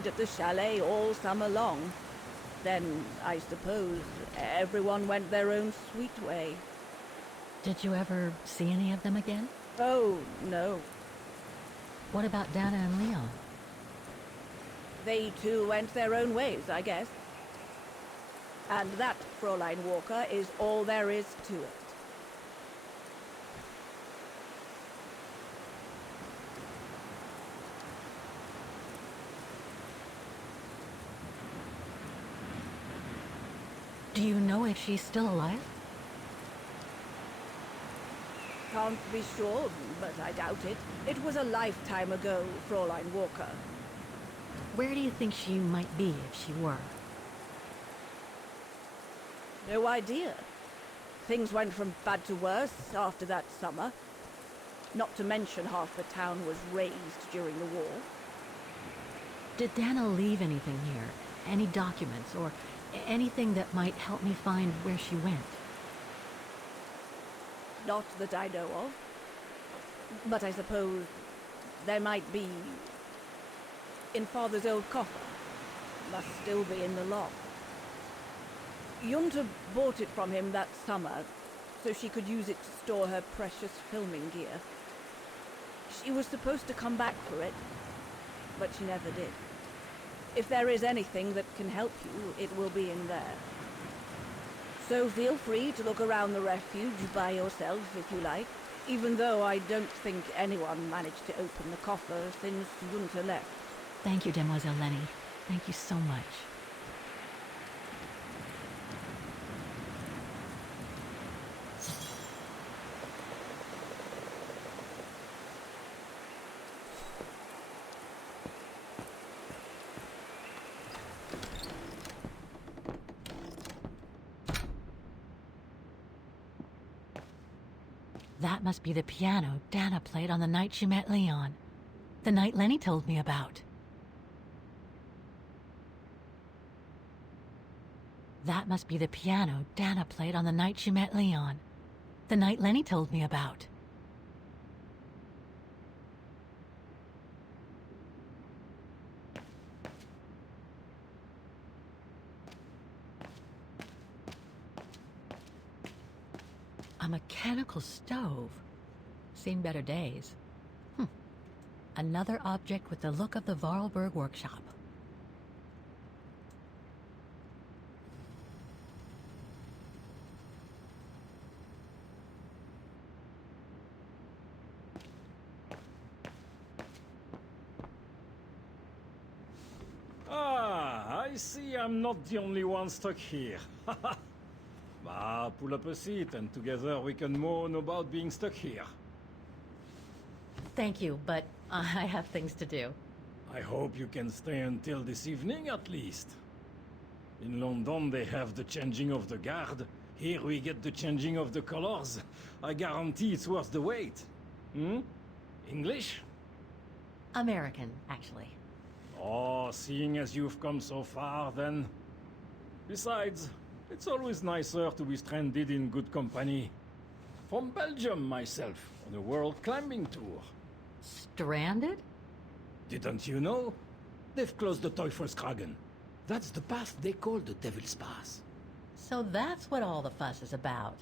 stayed at the chalet all summer long. Then, I suppose, everyone went their own sweet way. Did you ever see any of them again? Oh, no. What about Dana and Leon? They too went their own ways, I guess. And that, Fräulein Walker, is all there is to it. Do you know if she's still alive? Can't be sure, but I doubt it. It was a lifetime ago, Fräulein Walker. Where do you think she might be if she were? No idea. Things went from bad to worse after that summer. Not to mention half the town was razed during the war. Did Dana leave anything here? Any documents or anything that might help me find where she went? Not that I know of. But I suppose there might be in Father's old coffer. Must still be in the loft. Junta bought it from him that summer, so she could use it to store her precious filming gear. She was supposed to come back for it, but she never did. If there is anything that can help you, it will be in there. So feel free to look around the refuge by yourself if you like, even though I don't think anyone managed to open the coffer since Junta left. Thank you, Demoiselle Lenny. Thank you so much. That must be the piano Dana played on the night she met Leon. The night Lenny told me about. That must be the piano Dana played on the night she met Leon. The night Lenny told me about. A mechanical stove. Seen better days. Another object with the look of the Vorarlberg workshop. Ah, I see I'm not the only one stuck here. Bah, pull up a seat and together we can moan about being stuck here. Thank you, but I have things to do. I hope you can stay until this evening at least. In London they have the changing of the guard. Here we get the changing of the colors. I guarantee it's worth the wait. English? American, actually. Oh, seeing as you've come so far, then... Besides, it's always nicer to be stranded in good company. From Belgium, myself, on a world climbing tour. Stranded? Didn't you know? They've closed the Teufelskragen. That's the path they call the Devil's Pass. So that's what all the fuss is about.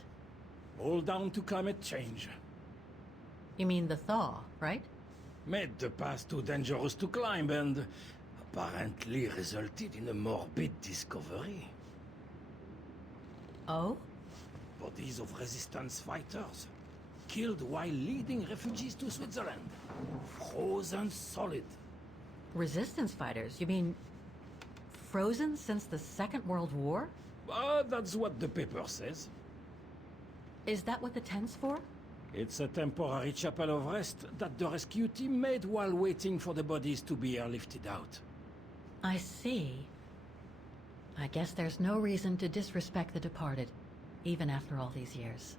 All down to climate change. You mean the thaw, right? Made the pass too dangerous to climb and apparently resulted in a morbid discovery. Oh? Bodies of resistance fighters, killed while leading refugees to Switzerland. Frozen solid. Resistance fighters? You mean frozen since the Second World War? That's what the paper says. Is that what the tent's for? It's a temporary chapel of rest that the rescue team made while waiting for the bodies to be airlifted out. I see. I guess there's no reason to disrespect the departed, even after all these years.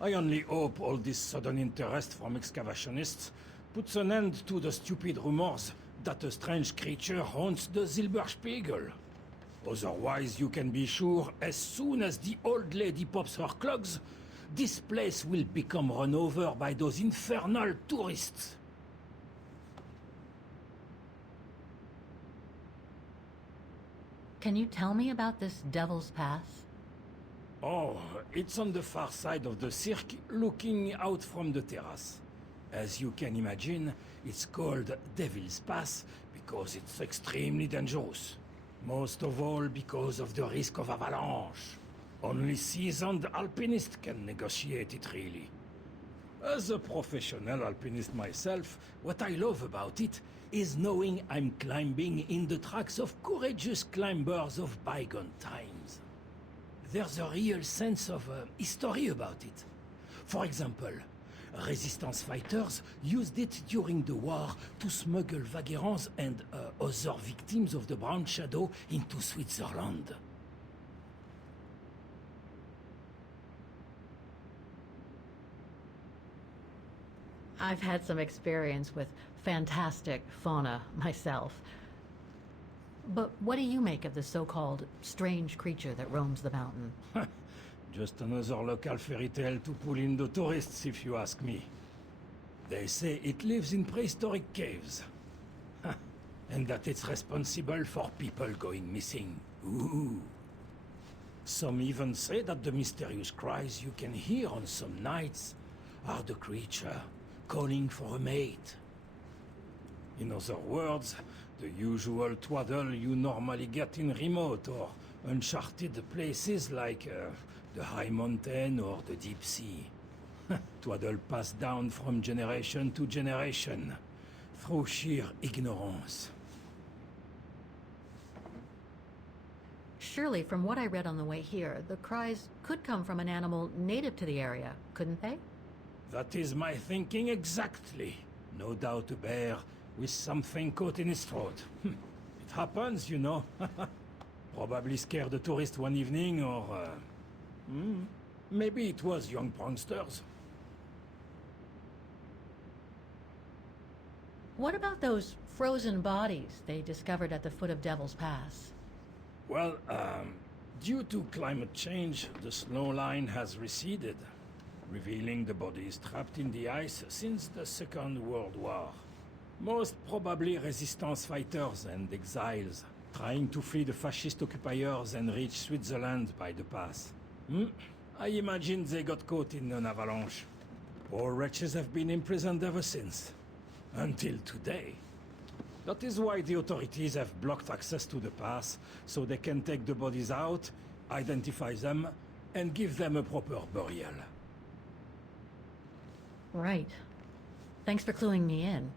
I only hope all this sudden interest from excavationists puts an end to the stupid rumors that a strange creature haunts the Silberspiegel. Otherwise, you can be sure as soon as the old lady pops her clogs, this place will become run over by those infernal tourists. Can you tell me about this Devil's Pass? Oh, it's on the far side of the cirque, looking out from the terrace. As you can imagine, it's called Devil's Pass because it's extremely dangerous. Most of all because of the risk of avalanche. Only seasoned alpinists can negotiate it, really. As a professional alpinist myself, what I love about it is knowing I'm climbing in the tracks of courageous climbers of bygone times. There's a real sense of history about it. For example, resistance fighters used it during the war to smuggle vagrants and other victims of the Brown Shadow into Switzerland. I've had some experience with fantastic fauna myself. But what do you make of the so-called strange creature that roams the mountain? Just another local fairy tale to pull in the tourists, if you ask me. They say it lives in prehistoric caves. And that it's responsible for people going missing. Ooh. Some even say that the mysterious cries you can hear on some nights are the creature calling for a mate. In other words, the usual twaddle you normally get in remote or uncharted places like the high mountain or the deep sea. Twaddle passed down from generation to generation through sheer ignorance. Surely, from what I read on the way here, the cries could come from an animal native to the area, couldn't they? That is my thinking exactly. No doubt a bear with something caught in his throat. It happens, you know. Probably scared a tourist one evening, or... maybe it was young pranksters. What about those frozen bodies they discovered at the foot of Devil's Pass? Well, due to climate change, the snow line has receded, revealing the bodies trapped in the ice since the Second World War. Most probably resistance fighters and exiles, trying to flee the fascist occupiers and reach Switzerland by the pass. I imagine they got caught in an avalanche. Poor wretches have been imprisoned ever since. Until today. That is why the authorities have blocked access to the pass, so they can take the bodies out, identify them, and give them a proper burial. Right. Thanks for cluing me in.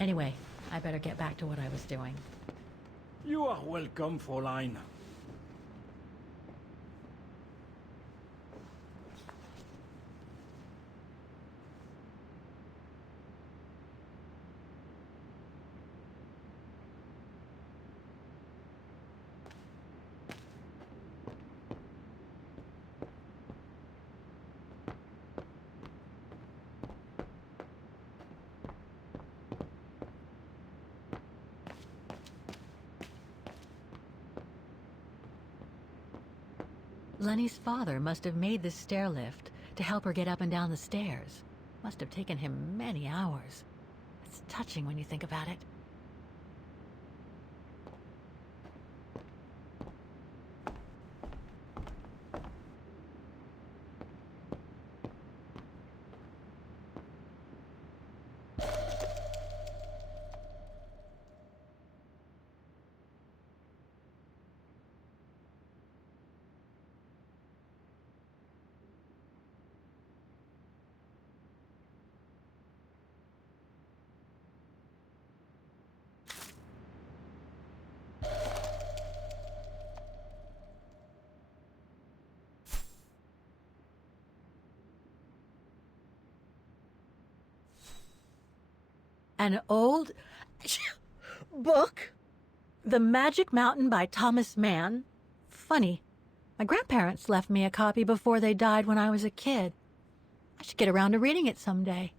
Anyway, I better get back to what I was doing. You are welcome, Fräulein. Lenny's father must have made this stair lift to help her get up and down the stairs. Must have taken him many hours. It's touching when you think about it. An old book? The Magic Mountain by Thomas Mann? Funny. My grandparents left me a copy before they died when I was a kid. I should get around to reading it someday.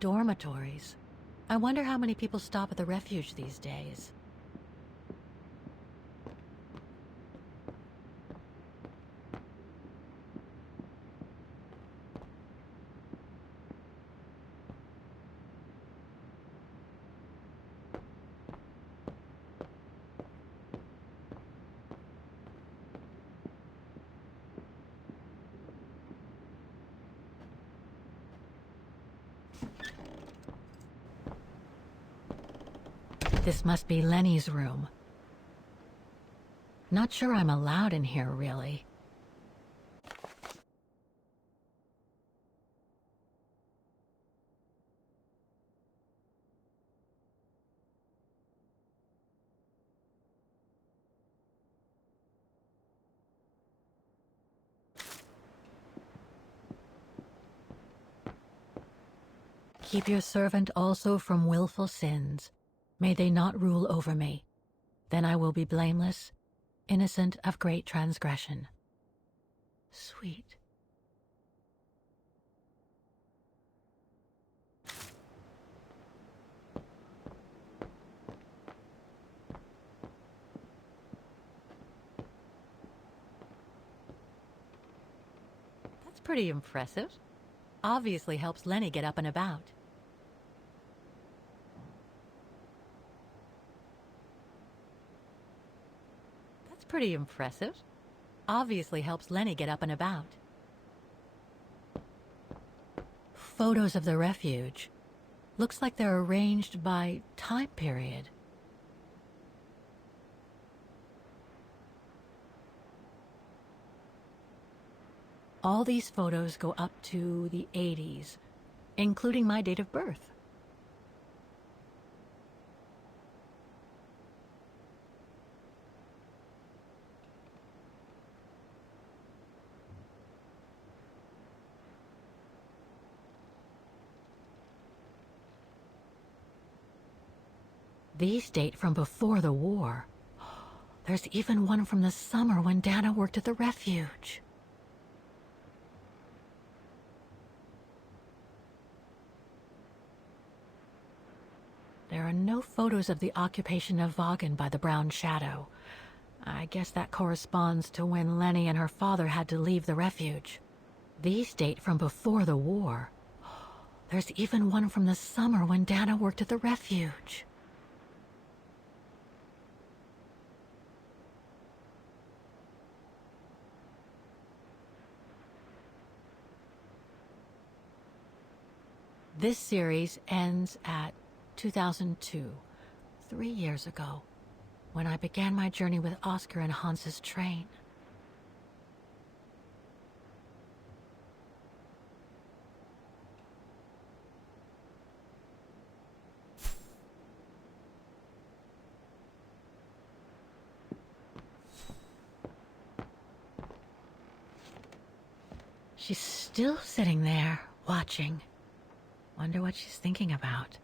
Dormitories. I wonder how many people stop at the refuge these days. This must be Lenny's room. Not sure I'm allowed in here, really. Keep your servant also from willful sins. May they not rule over me. Then I will be blameless, innocent of great transgression. Sweet. That's pretty impressive. Obviously helps Lenny get up and about. Pretty impressive. Obviously helps Lenny get up and about. Photos of the refuge. Looks like they're arranged by time period. All these photos go up to the 80s, including my date of birth. These date from before the war. There's even one from the summer when Dana worked at the refuge. There are no photos of the occupation of Vaughan by the Brown Shadow. I guess that corresponds to when Lenny and her father had to leave the refuge. These date from before the war. There's even one from the summer when Dana worked at the refuge. This series ends at 2002, 3 years ago, when I began my journey with Oscar and Hans's train. She's still sitting there, watching. Wonder what she's thinking about.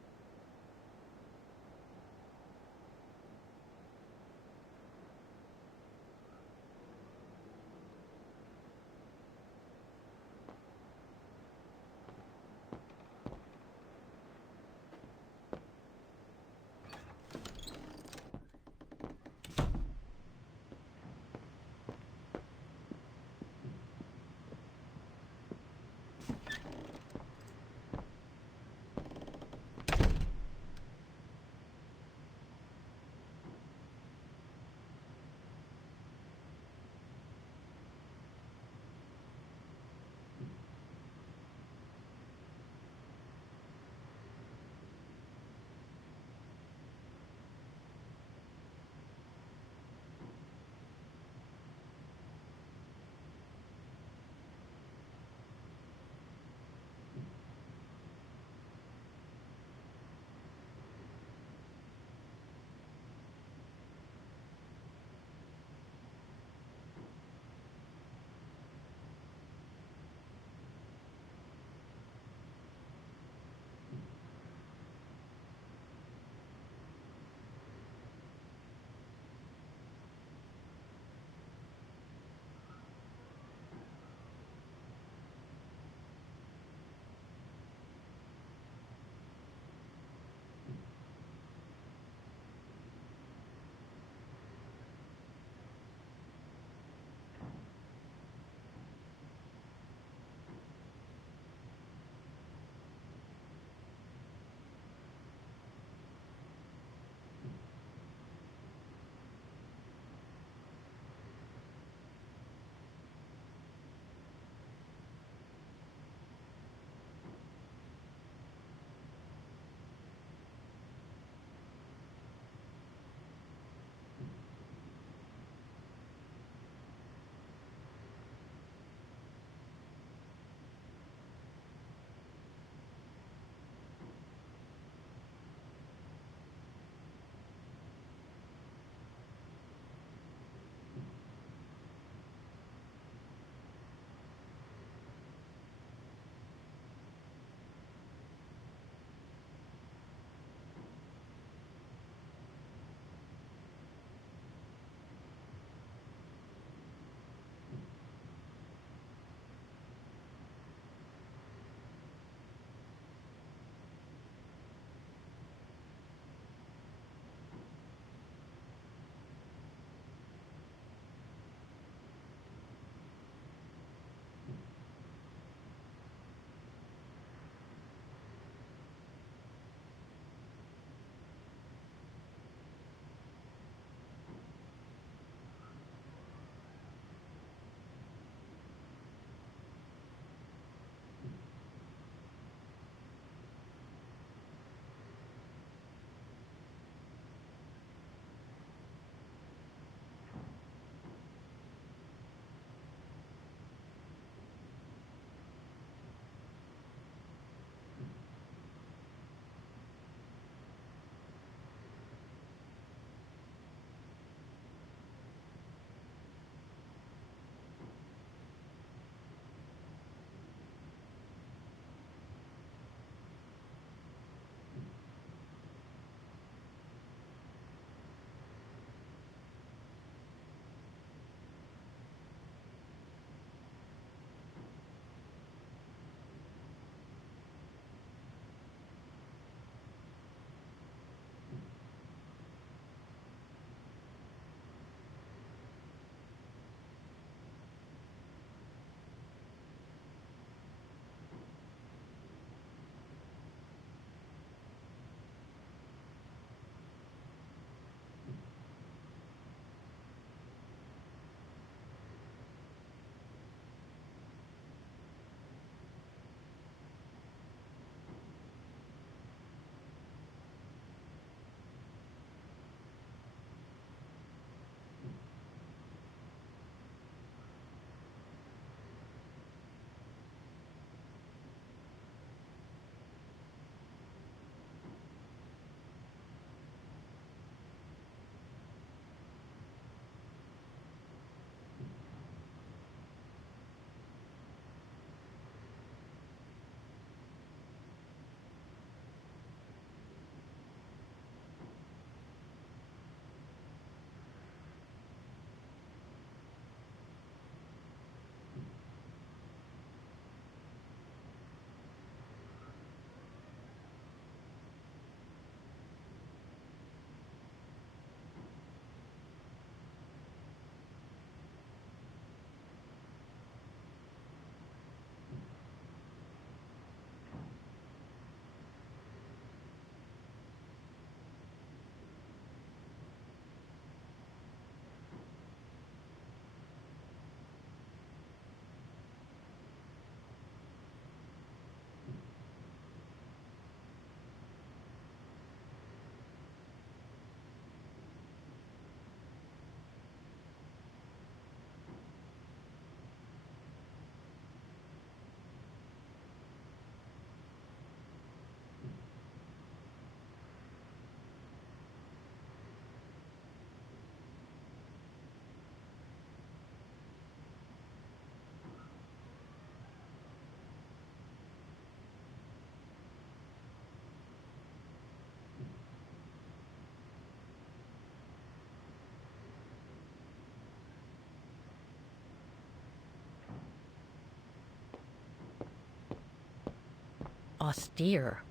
austere.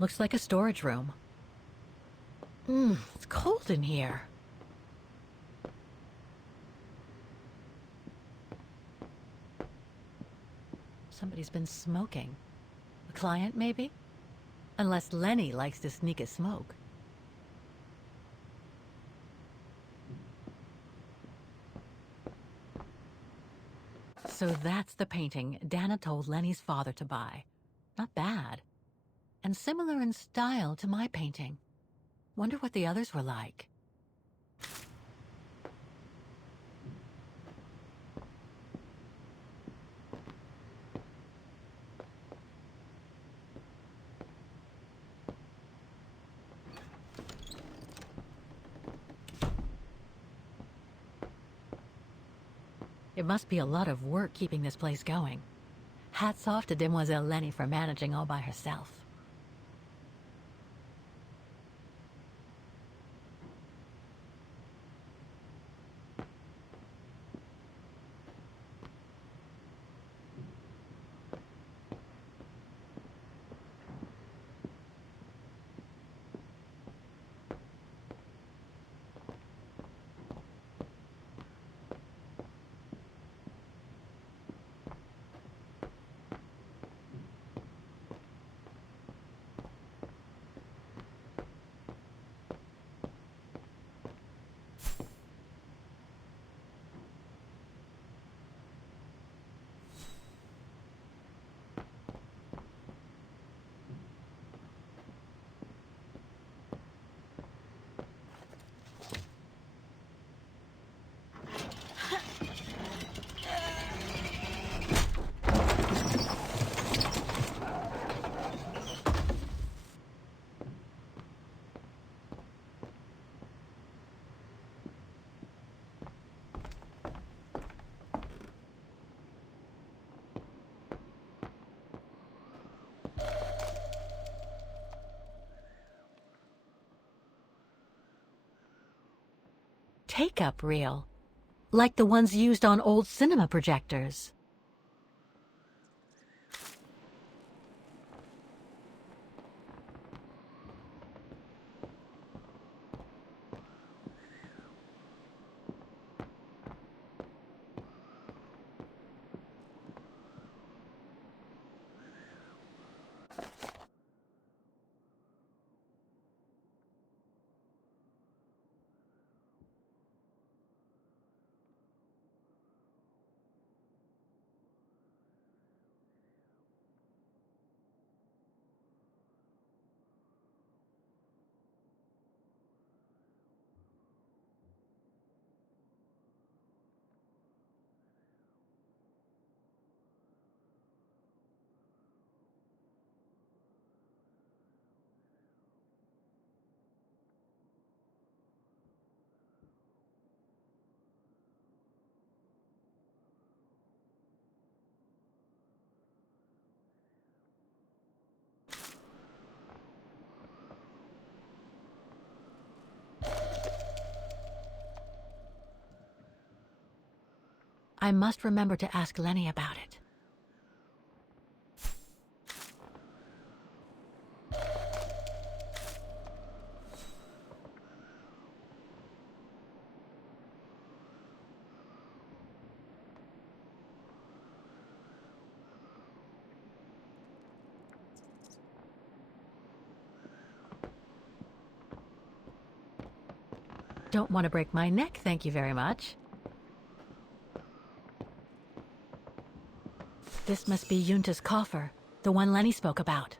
Looks like a storage room. It's cold in here. Somebody's been smoking. A client, maybe? Unless Lenny likes to sneak a smoke. So that's the painting Dana told Lenny's father to buy. Not bad. And similar in style to my painting. Wonder what the others were like. It must be a lot of work keeping this place going. Hats off to Demoiselle Lenny for managing all by herself. Take-up reel. Like the ones used on old cinema projectors. I must remember to ask Lenny about it. Don't want to break my neck, thank you very much. This must be Yunta's coffer, the one Lenny spoke about.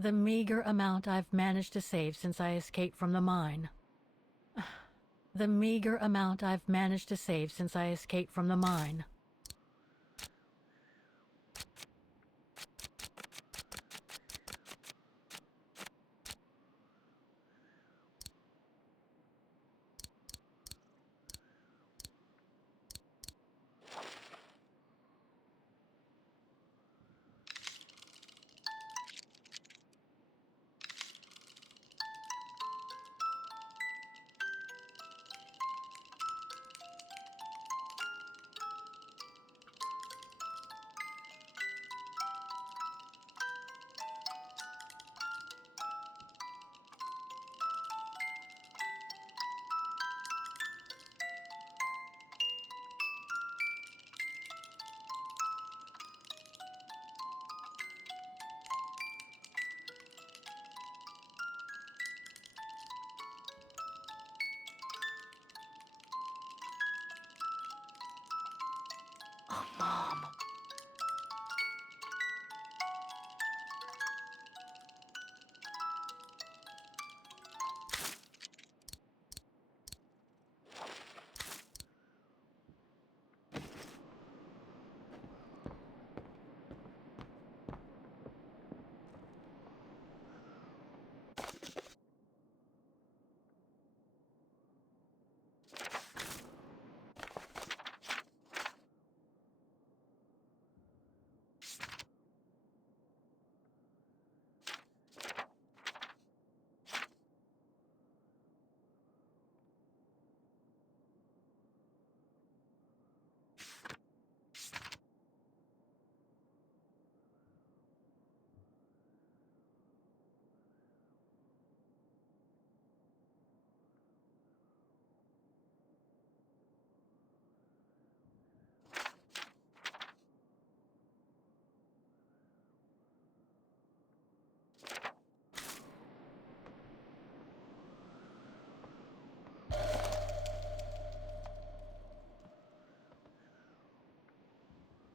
The meager amount I've managed to save since I escaped from the mine. The meager amount I've managed to save since I escaped from the mine. Oh, Mom.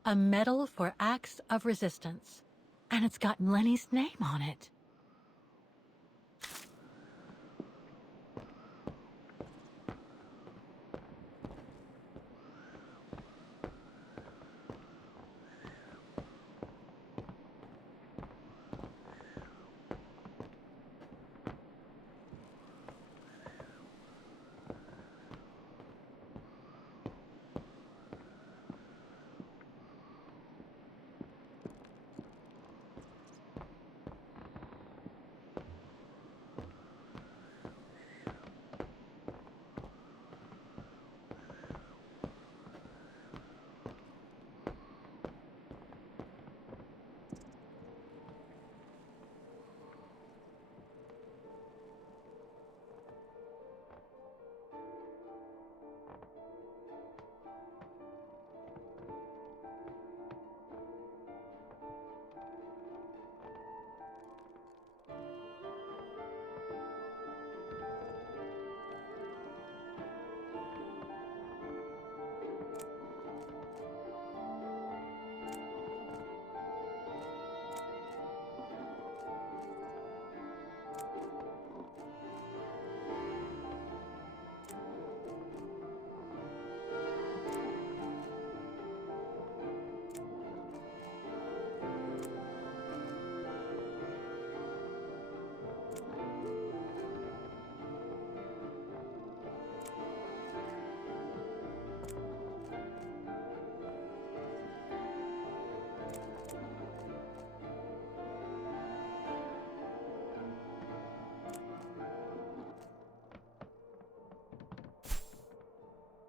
A medal for acts of resistance. And it's got Lenny's name on it.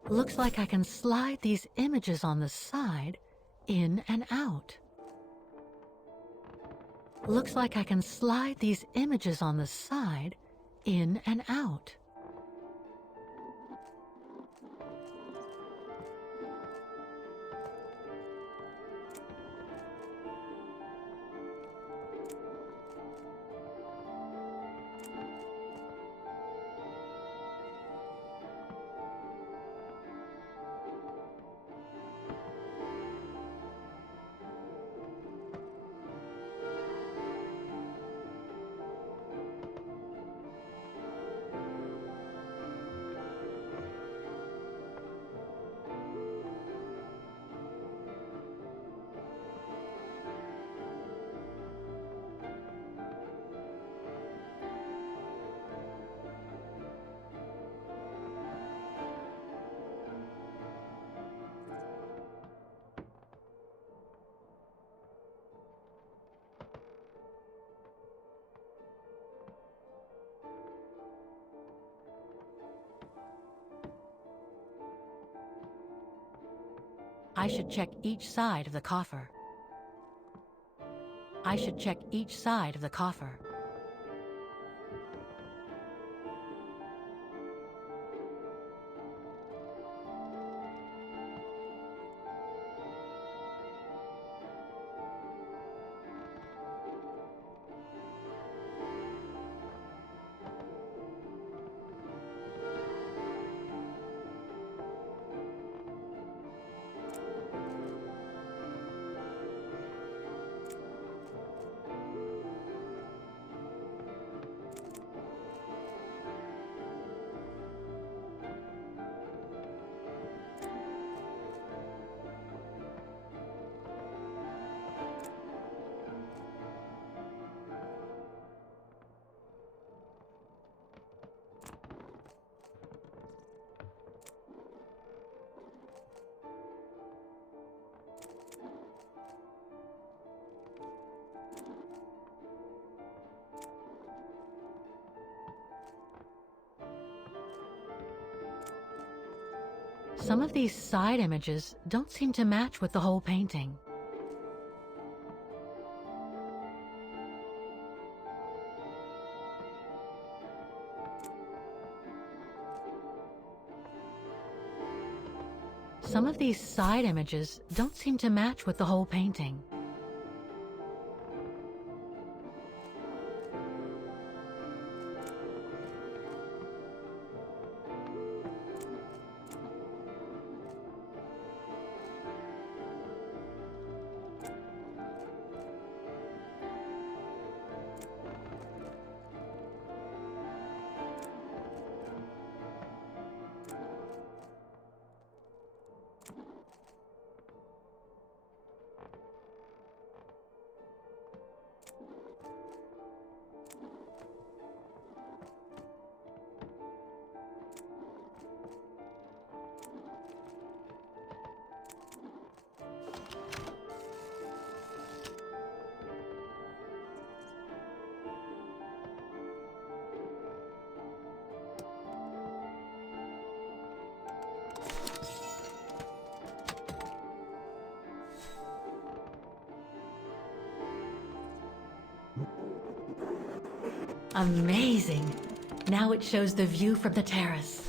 Looks like I can slide these images on the side in and out. Looks like I can slide these images on the side in and out. I should check each side of the coffer. I should check each side of the coffer. Some of these side images don't seem to match with the whole painting. Some of these side images don't seem to match with the whole painting. Amazing! Now it shows the view from the terrace.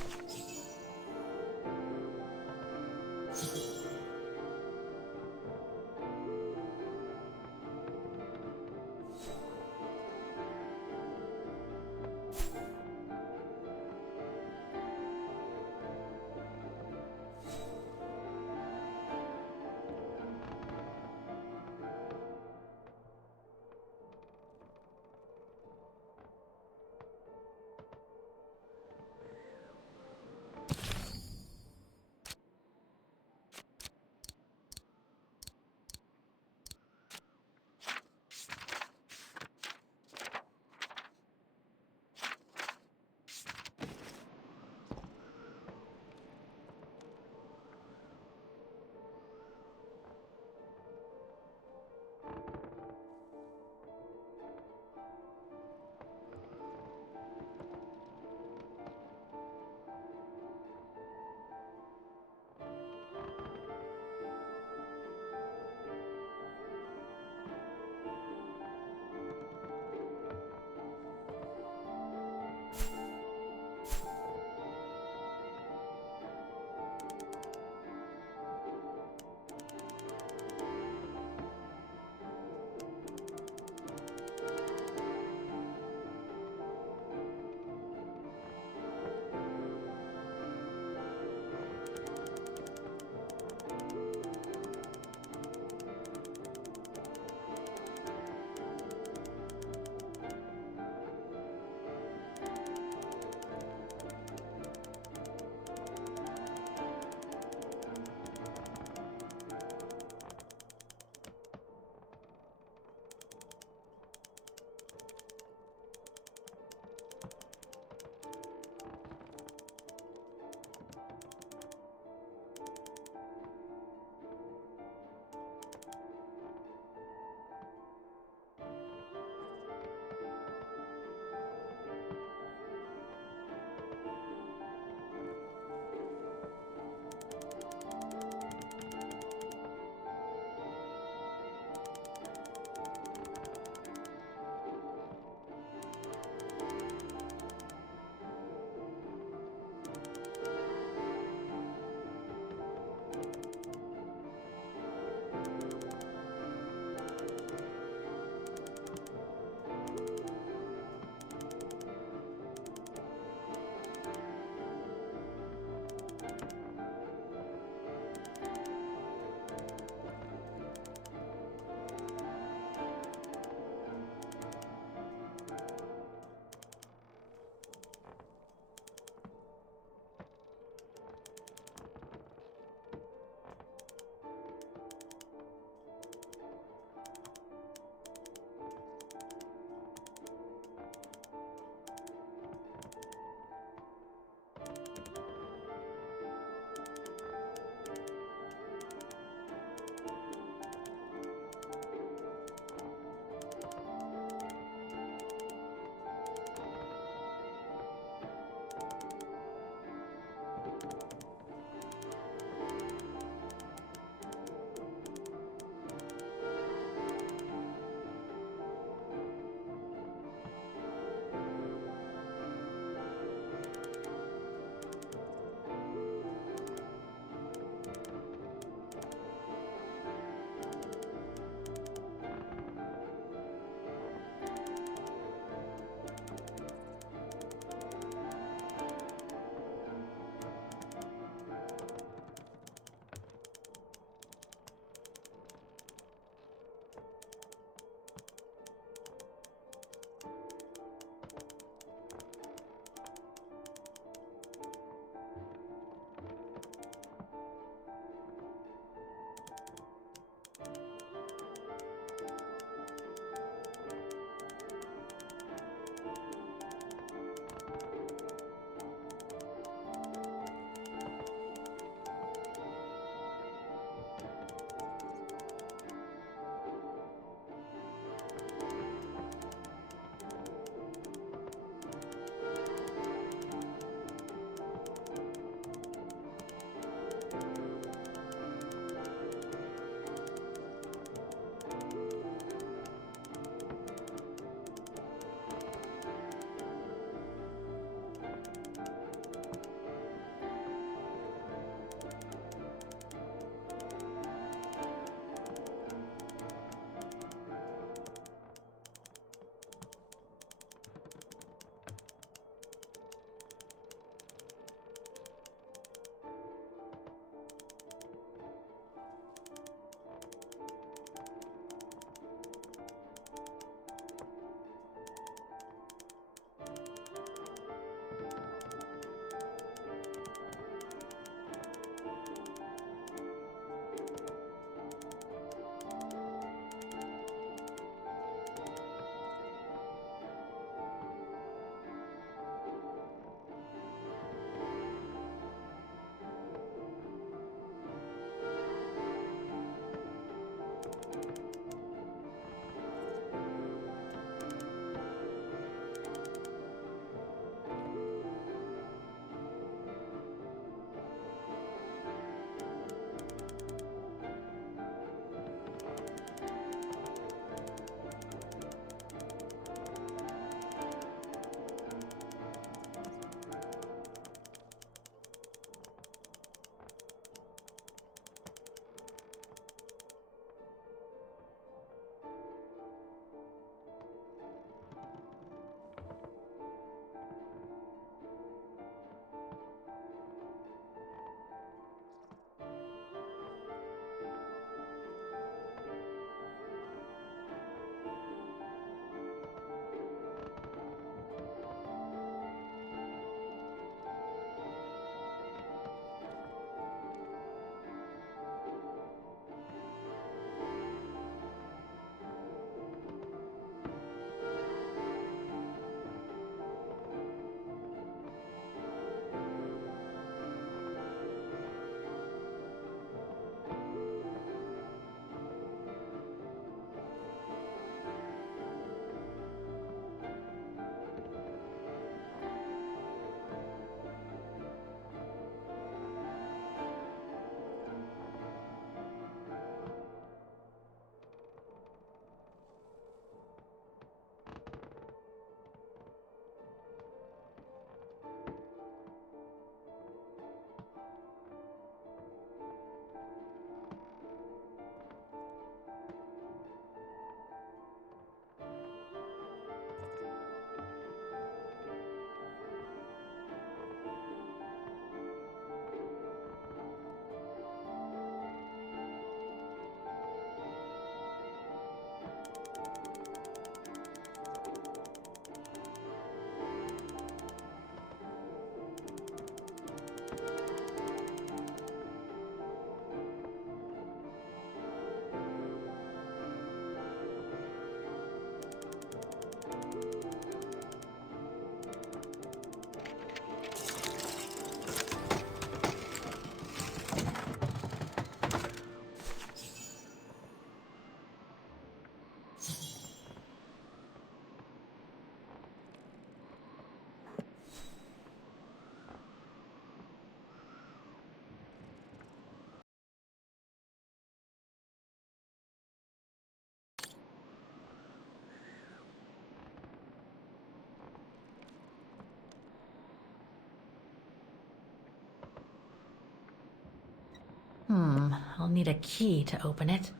I'll need a key to open it.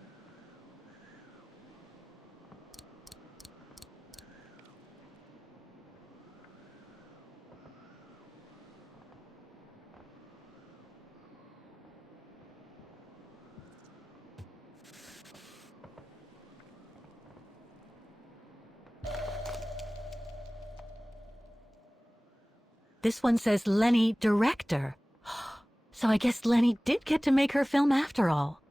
This one says Lenny, director. So I guess Lenny did get to make her film after all.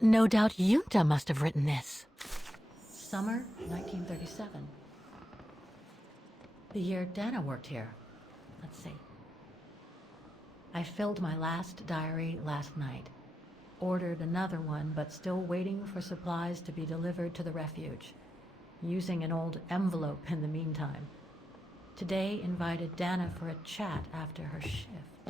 No doubt Junta must have written this. Summer 1937. The year Dana worked here. Let's see. I filled my last diary last night. Ordered another one, but still waiting for supplies to be delivered to the refuge. Using an old envelope in the meantime. Today invited Dana for a chat after her shift.